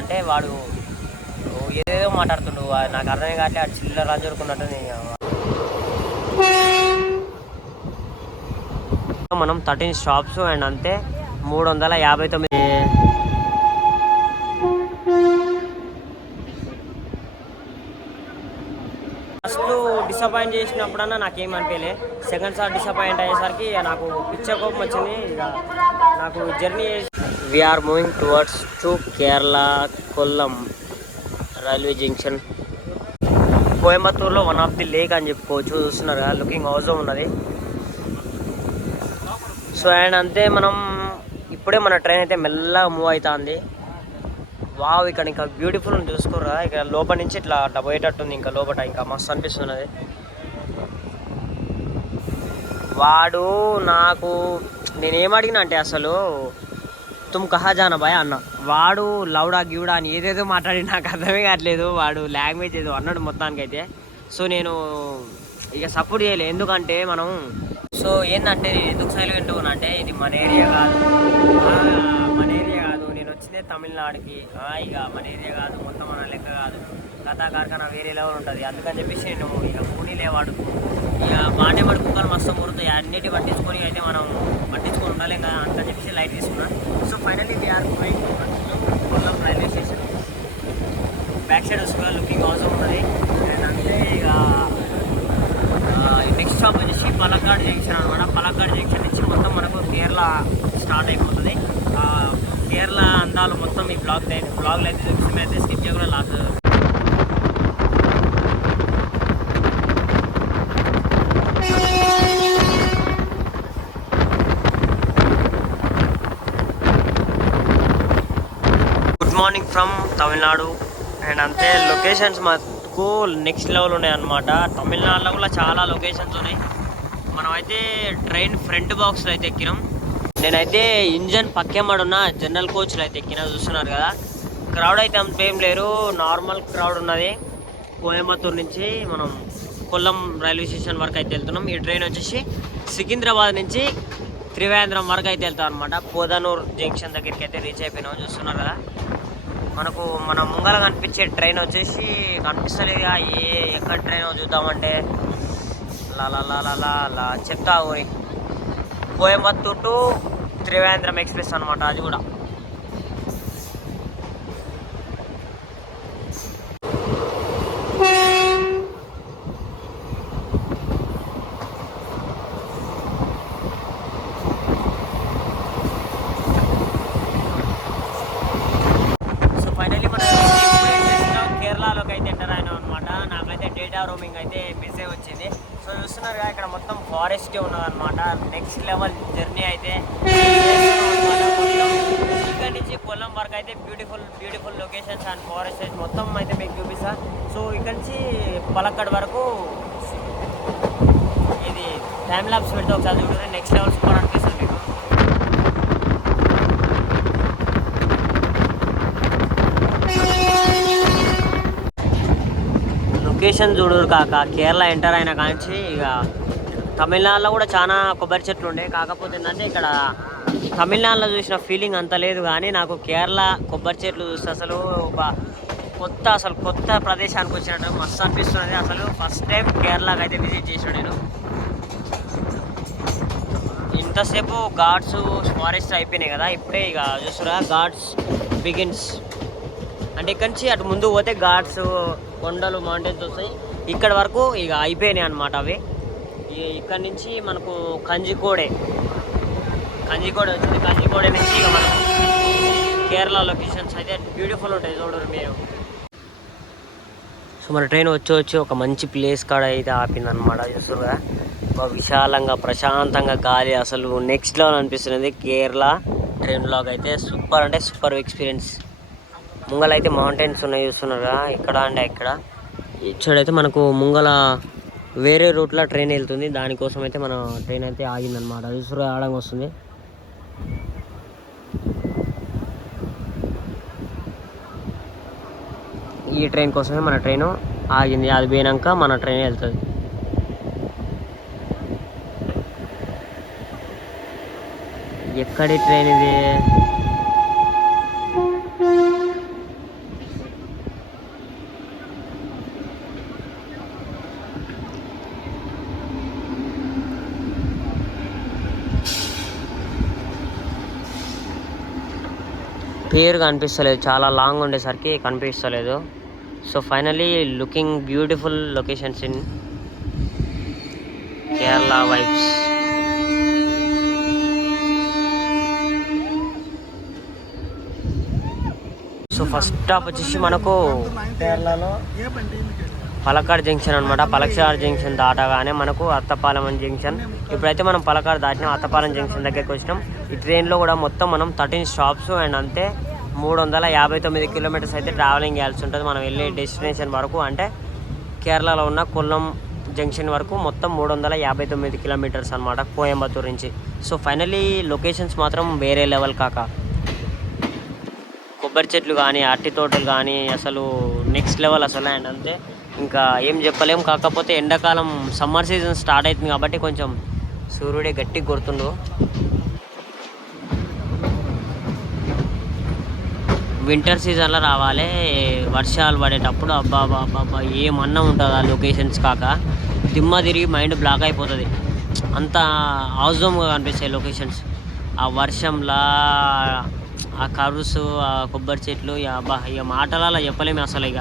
అంటే వాడు ఏదేదో మాట్లాడుతుండు. నాకు అర్థం కావట్లే ఆ చిల్లర రాజురుకున్నట్టు నేను మనం థర్టీన్ షాప్స్ అండ్ అంతే మూడు వందల యాభై తొమ్మిది. ఫస్ట్ డిసప్పాయింట్ చేసినప్పుడన్నా నాకేం అనిపించలే సెకండ్ సార్ డిసప్పాయింట్ అయ్యేసరికి నాకు పిచ్చ కోపం వచ్చింది ఇక నాకు journey we are moving towards to Kerala Kollam railway junction కోయంబత్తూరులో one of the lake అని చెప్పుకోవచ్చు. చూస్తున్నారు కదా లుకింగ్ అవసరం ఉన్నది. సో అండ్ అంతే మనం ఇప్పుడే మన ట్రైన్ అయితే మెల్లగా మూవ్ అవుతుంది వావ్ ఇక్కడ ఇంకా బ్యూటిఫుల్ ఉంది. చూసుకోరా? ఇక్కడ లోపల నుంచి ఇట్లా అట్లా పోయేటట్టుంది ఇంకా లోపల ఇంకా మస్తు అనిపిస్తున్నది. వాడు నాకు నేనేం అడిగినా అంటే అసలు తుమ్ కహా జానా భయ అన్న వాడు లౌడా గివుడా అని ఏదేదో మాట్లాడి నాకు అర్థమే కావట్లేదు. వాడు లాంగ్వేజ్ ఏదో అన్నాడు మొత్తానికైతే. సో నేను ఇక సపోర్ట్ చేయలేదు ఎందుకంటే మనం సో ఏంటంటే నేను ఎందుకు సైలెంట్ ఉన్నా అంటే ఇది మన ఏరియా కాదు. మన ఏరియా కాదు. నేను వచ్చిందే తమిళనాడుకి. ఇక మన ఏరియా కాదు. మొత్తం మన లెక్క కాదు. కథా కార్ఖానా వేరే లెవెల్ ఉంటుంది. అందుకని చెప్పేసి నేను ఇక పూనీలే వాడుకు ఇక బాగానే వాడు కుక్కలు మస్తు మురుతాయి. అన్నిటి పట్టించుకొని అయితే మనం పట్టించుకొని ఉండాలి కదా. అందుకని చెప్పేసి లైట్ తీసుకుంటాం so finally we are going Kollam railway station back side వస్తున్నా లుకింగ్ అవసరం ఉన్నది అండ్ అంతే ఇక నెక్స్ట్ స్టాప్ వచ్చేసి పలక్కాడ్ జంక్షన్ అనమాట పలక్కాడ్ జంక్షన్ నుంచి మొత్తం మనకు కేరళ స్టార్ట్ అయిపోతుంది. కేరళ అందాలు మొత్తం ఈ బ్లాగ్ బ్లాగ్లో అయితే చూపిస్తే అయితే స్కిప్ చేయకుండా last good morning from Tamil Nadu and అంతే లొకేషన్స్ మాకు నెక్స్ట్ లెవెల్ ఉన్నాయి అనమాట తమిళనాడులో కూడా చాలా లొకేషన్స్ ఉన్నాయి. మనమైతే ట్రైన్ ఫ్రంట్ బాక్స్లో అయితే ఎక్కినాం. నేనైతే ఇంజన్ పక్కేమాడున్న జనరల్ కోచ్లో అయితే ఎక్కిన చూస్తున్నారు కదా. క్రౌడ్ అయితే అంత ఏం లేరు నార్మల్ క్రౌడ్ ఉన్నది. కోయంబత్తూరు నుంచి మనం కొల్లం రైల్వే స్టేషన్ వరకు అయితే వెళ్తున్నాం. ఈ ట్రైన్ వచ్చేసి సికింద్రాబాద్ నుంచి త్రివేంద్రం వరకు అయితే వెళ్తాం అనమాట పోదనూర్ జంక్షన్ దగ్గరికి అయితే రీచ్ అయిపోయినాం చూస్తున్నారు కదా. మనకు మన ముంగల కనిపించే ట్రైన్ వచ్చేసి కనిపిస్తలేదు ఏ ఎక్కడ ట్రైన్ చూద్దామంటే. లా లా లా లా లా లా చెప్తా ఊరి. కోయంబత్తూర్ టు త్రివేంద్రం ఎక్స్ప్రెస్ అనమాట అది కూడా. సో కేరళలోకి అయితే ఎంటర్ అయినా అనమాట నాకైతే డేటా రోమింగ్ అయితే మెసేజ్ వచ్చింది. చూస్తున్నారు కదా ఇక్కడ మొత్తం ఫారెస్ట్ ఉన్నదన్నమాట. నెక్స్ట్ లెవెల్ జర్నీ అయితే. ఇక్కడ నుంచి కొల్లం వరకు అయితే beautiful beautiful locations and forest మొత్తం అయితే మీకు చూపిస్తా. సో ఇక్కడ నుంచి పలక్కడ్ వరకు ఇది టైం ల్యాబ్స్ పెడితే ఒకసారి చూడండి నెక్స్ట్ లెవెల్ సూపర్ అనిపిస్తుంది మీకు లొకేషన్ చూడరు కాక. కేరళ ఎంటర్ అయిన కాంచి ఇక తమిళనాడులో కూడా చాలా కొబ్బరి చెట్లు ఉండే. కాకపోతే ఏంటంటే ఇక్కడ తమిళనాడులో చూసిన ఫీలింగ్ అంత లేదు కానీ నాకు కేరళ కొబ్బరి చెట్లు చూస్తే అసలు ఒక కొత్త అసలు కొత్త ప్రదేశానికి వచ్చినట్టు మస్తు అనిపిస్తున్నది. అసలు ఫస్ట్ టైం కేరళకి అయితే విజిట్ చేసాను నేను. ఇంతసేపు ఘాట్స్ ఫారెస్ట్ అయిపోయినాయి కదా. ఇప్పుడే ఇక చూస్తున్నా ఘాట్స్ బిగిన్స్ అంటే ఇక్కడి నుంచి అటు ముందు పోతే ఘాట్స్ కొండలు మౌంటైన్స్ వస్తాయి. ఇక్కడ వరకు ఇక అయిపోయినాయి అనమాట అవి. ఈ- ఇక్కడ నుంచి మనకు కంజికోడే. కంజికోడ వచ్చింది. కంజికోడ నుంచి ఇక మనకు కేరళ లొకేషన్స్ అయితే బ్యూటిఫుల్ ఉంటాయి చూడరు మీరు. సో మన ట్రైన్ వచ్చి వచ్చి ఒక మంచి ప్లేస్ కాడ అయితే ఆపింది అనమాట చూస్తున్నా ఒక విశాలంగా ప్రశాంతంగా గాలి అసలు నెక్స్ట్ లెవెల్ అనిపిస్తున్నది. కేరళ ట్రైన్ అయితే సూపర్ అంటే సూపర్ ఎక్స్పీరియన్స్ ముంగల అయితే మౌంటైన్స్ ఉన్నాయి చూస్తున్నారా ఇక్కడ అంటే ఇక్కడ ఇక్కడైతే మనకు ముంగల వేరే రూట్లో ట్రైన్ వెళ్తుంది. దానికోసం అయితే మన ట్రైన్ అయితే ఆగిందనమాట చూస్తురా ఆడంగా వస్తుంది. ఈ ట్రైన్ కోసమే మన ట్రైన్ ఆగింది. అది పోయినాక మన ట్రైన్ వెళ్తుంది. ఎక్కడి ట్రైన్ ఇది? పేరు కనిపిస్తలేదు చాలా లాంగ్ ఉండేసరికి కనిపిస్తలేదు. So finally looking beautiful locations in Kerala vibes. So first stop వచ్చేసి మనకు కేరళలో పలక్కాడ్ జంక్షన్ అనమాట పలక్కాడ్ జంక్షన్ దాటగానే మనకు అత్తపాలెం జంక్షన్. ఇప్పుడైతే మనం పలక్కాడ్ దాటినాం అత్తపాలెం జంక్షన్ దగ్గరికి వచ్చినాం. ఈ ట్రైన్లో కూడా మొత్తం మనం థర్టీన్ స్టాప్స్ అండ్ అంతే మూడు వందల యాభై తొమ్మిది కిలోమీటర్స్ అయితే ట్రావెలింగ్ చేయాల్సి ఉంటుంది. మనం వెళ్ళే డెస్టినేషన్ వరకు అంటే కేరళలో ఉన్న కొల్లం జంక్షన్ వరకు మొత్తం మూడు వందల యాభై తొమ్మిది కిలోమీటర్స్ అనమాట కోయంబత్తూర్ నుంచి. సో ఫైనలీ లొకేషన్స్ మాత్రం వేరే లెవెల్ కాక. కొబ్బరి చెట్లు కానీ అరటి తోటలు కానీ అసలు నెక్స్ట్ లెవెల్ అసలు. అండ్ అంతే. ఇంకా ఏం చెప్పలేం. కాకపోతే ఎండాకాలం సమ్మర్ సీజన్ స్టార్ట్ అవుతుంది కాబట్టి కొంచెం సూర్యుడే గట్టి కొడుతుండు. వింటర్ సీజన్లో రావాలి. వర్షాలు పడేటప్పుడు అబ్బా అబ్బా ఏమన్నా ఉంటుంది ఆ లొకేషన్స్ కాక. దిమ్మ తిరిగి మైండ్ బ్లాక్ అయిపోతుంది. అంత అవసరంగా కనిపిస్తాయి లొకేషన్స్. ఆ వర్షంలా ఆ కరుసు ఆ కొబ్బరి చెట్లు ఇక అబ్బా ఇక మాటలలో చెప్పలేము అసలు ఇక.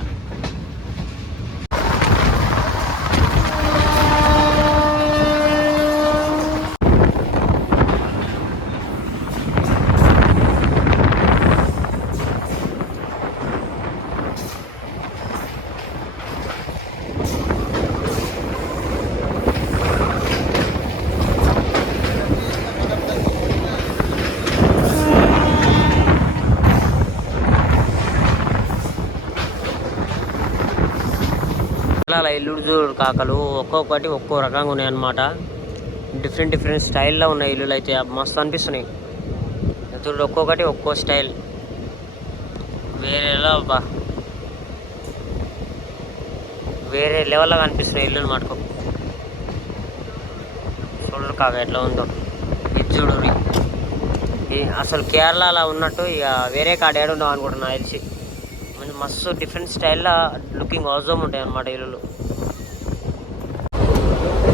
అలా ఇల్లు చూడు కాకలు ఒక్కొక్కటి ఒక్కో రకంగా ఉన్నాయి అన్నమాట డిఫరెంట్ డిఫరెంట్ స్టైల్లో ఉన్నాయి ఇల్లులు అయితే. మస్తు అనిపిస్తున్నాయి. చూడు ఒక్కొక్కటి ఒక్కో స్టైల్. వేరేలా బా. వేరే లెవెల్లో కనిపిస్తున్నాయి ఇల్లులు మటుకు. చూడరు కాక ఎట్లా ఉందో. ఇది చూడు ఈ అసలు కేరళలో ఉన్నట్టు ఇక వేరే కాడ ఏడు ఉండవు అనుకుంటున్నా తెలిసి. మస్తు డిఫరెంట్ స్టైల్లో లుకింగ్ అవసరం ఉంటాయి అన్నమాట ఇల్లులు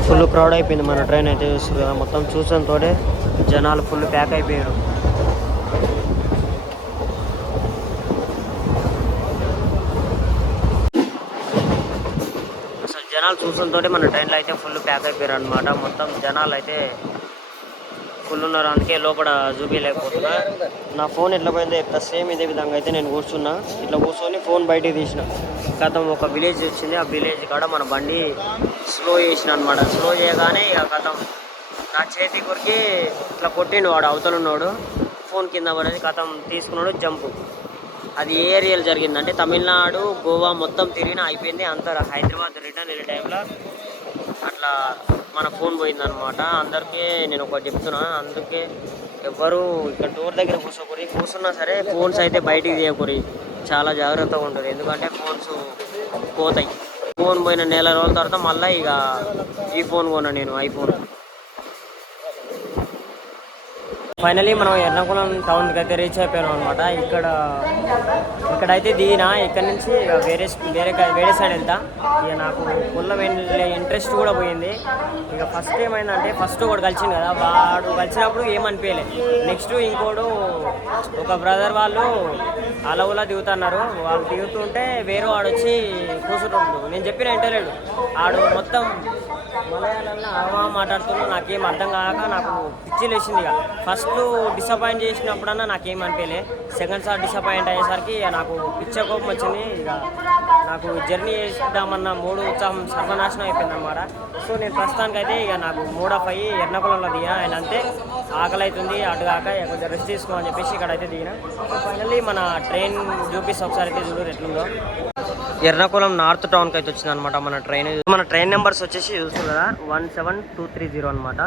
ఫుల్ క్రౌడ్ అయిపోయింది మన ట్రైన్ అయితే చూస్తుంది కదా మొత్తం చూసిన తోడే జనాలు ఫుల్ ప్యాక్ అయిపోయారు. అసలు జనాలు చూసిన తోటే మన ట్రైన్లో అయితే ఫుల్ ప్యాక్ అయిపోయారు అనమాట మొత్తం జనాలు అయితే ఫుల్ ఉన్నారు అందుకే లోపల చూపించలేకపోతున్నా నా ఫోన్ ఎట్లా పోయిందో ఎట్లా సేమ్ ఇదే విధంగా అయితే నేను కూర్చున్నా. ఇట్లా కూర్చొని ఫోన్ బయటికి తీసిన. గతం ఒక విలేజ్ వచ్చింది. ఆ విలేజ్ కాడ మన బండి స్లో చేసిన అనమాట స్లో చేయగానే ఇక గతం నా చేతి కొరికి ఇట్లా కొట్టిండు వాడు అవతల ఉన్నాడు. ఫోన్ కింద పడేది గతం తీసుకున్నాడు జంపు అది ఏ ఏరియాలో జరిగిందంటే తమిళనాడు గోవా మొత్తం తిరిగిన అయిపోయింది. అంతా హైదరాబాద్ రిటర్న్ వెళ్ళే టైంలో అట్లా మన ఫోన్ పోయిందనమాట అందరికీ నేను ఒకటి చెప్తున్నా. అందుకే ఎవ్వరు ఇక్కడ డోర్ దగ్గర కూర్చోకూరి కూర్చున్నా సరే ఫోన్స్ అయితే బయటికి తీయకూరి. చాలా జాగ్రత్తగా ఉంటుంది. ఎందుకంటే ఫోన్స్ పోతాయి. ఫోన్ పోయిన నెల రోజుల తర్వాత మళ్ళీ ఇక ఈ ఫోన్ కొన్నా నేను ఐఫోన్ ఫైనలీ మనం ఎర్నాకుళం టౌన్కి అయితే రీచ్ అయిపోయాం అనమాట ఇక్కడ ఇక్కడైతే దిగిన ఇక్కడ నుంచి వేరే వేరే వేరే సైడ్ వెళ్తా. ఇక నాకు కుళ్ళ వెళ్ళే ఇంట్రెస్ట్ కూడా పోయింది. ఇక ఫస్ట్ ఏమైందంటే ఫస్ట్ ఒకటి కలిసింది కదా వాడు కలిసినప్పుడు ఏమనిపించలే నెక్స్ట్ ఇంకోడు ఒక బ్రదర్ వాళ్ళు అలవులా దిగుతున్నారు. వాళ్ళు దిగుతుంటే వేరే వాడు వచ్చి కూర్చుంటుండు. నేను చెప్పిన ఇంటలేడు ఆడు మొత్తం మలయాళంలో అవా మాట్లాడుతున్నా నాకేం అర్థం కాక నాకు పిచ్చి లేచింది ఇక. ఫస్ట్ డిసప్పాయింట్ చేసినప్పుడన్నా నాకేం అనిపించలే. సెకండ్ సార్ డిసప్పాయింట్ అయ్యేసరికి నాకు పిచ్చ కోపం వచ్చింది. ఇక నాకు జర్నీ చేద్దామన్న మూడు ఉత్సాహం సర్వనాశనం అయిపోయింది అనమాట సో నేను ప్రస్తుతానికైతే ఇక నాకు మూడ్ ఆఫ్ అయ్యి ఎర్నకులంలో దిగా ఆయన అంతే ఆకలి అవుతుంది అటు కాక కొంచెం రెస్ట్ తీసుకోమని చెప్పేసి ఇక్కడైతే దిగిన. ఫైనల్లీ మన ట్రైన్ చూపిస్తే ఒకసారి అయితే చూడు ఎట్లుందో. ఎర్నాకుళం నార్త్ టౌన్కి అయితే వచ్చింది అనమాట మన ట్రైన్. మన ట్రైన్ నెంబర్స్ వచ్చేసి చూస్తుంది కదా one seven two three zero అనమాట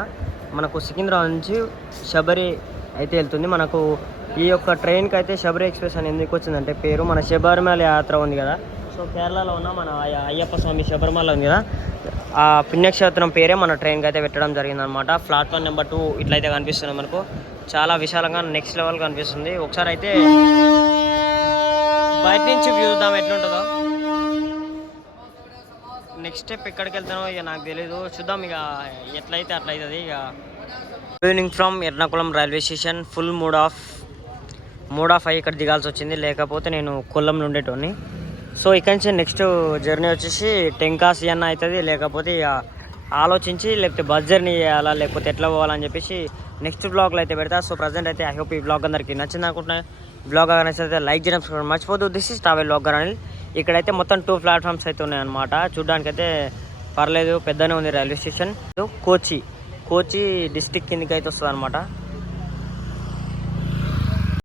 మనకు సికింద్రాబాద్ నుంచి శబరి అయితే వెళ్తుంది. మనకు ఈ యొక్క ట్రైన్కి అయితే శబరి ఎక్స్ప్రెస్ అని ఎందుకు వచ్చిందంటే పేరు మన శబరిమల యాత్ర ఉంది కదా. సో కేరళలో ఉన్న మన అయ్యప్ప స్వామి శబరిమల ఉంది కదా. ఆ పుణ్యక్షేత్రం పేరే మన ట్రైన్కి అయితే పెట్టడం జరిగిందనమాట ప్లాట్ఫామ్ నెంబర్ టూ ఇట్లయితే కనిపిస్తుంది మనకు. చాలా విశాలంగా నెక్స్ట్ లెవెల్ కనిపిస్తుంది. ఒకసారి అయితే బయట నుంచి చూద్దాం ఎట్లుంటుందో. నెక్స్ట్ స్టెప్ ఎక్కడికి వెళ్తానో ఇక నాకు తెలీదు. చూద్దాం ఇక ఎట్లయితే అట్లయితుంది ఇక. Evening from Ernakulam railway station full mood off mood off అయ్యి ఇక్కడ దిగాల్సి వచ్చింది. లేకపోతే నేను కొల్లంలో ఉండేటోని సో ఇక్కడ నుంచి నెక్స్ట్ జర్నీ వచ్చేసి టెంకాసి అన్న అవుతుంది లేకపోతే ఇక ఆలోచించి లేకపోతే బస్ జర్నీ చేయాలా లేకపోతే ఎట్లా పోవాలని చెప్పేసి నెక్స్ట్ బ్లాగ్లో అయితే పెడతా. సో ప్రజెంట్ అయితే ఐ హోప్ ఈ బ్లాగ్ అందరికి నచ్చింది అనుకుంటున్నాను. బ్లాగ్ అయితే లైక్ చేయడం మర్చిపోదు దిస్ ఇస్ ట్రావెల్ బ్లాగర్ అని ఇక్కడైతే మొత్తం టూ ప్లాట్ఫామ్స్ అయితే ఉన్నాయన్నమాట. చూడడానికి అయితే పర్లేదు పెద్దనే ఉంది railway station. Kochi. Kochi district కిందకి అయితే వస్తుంది అనమాట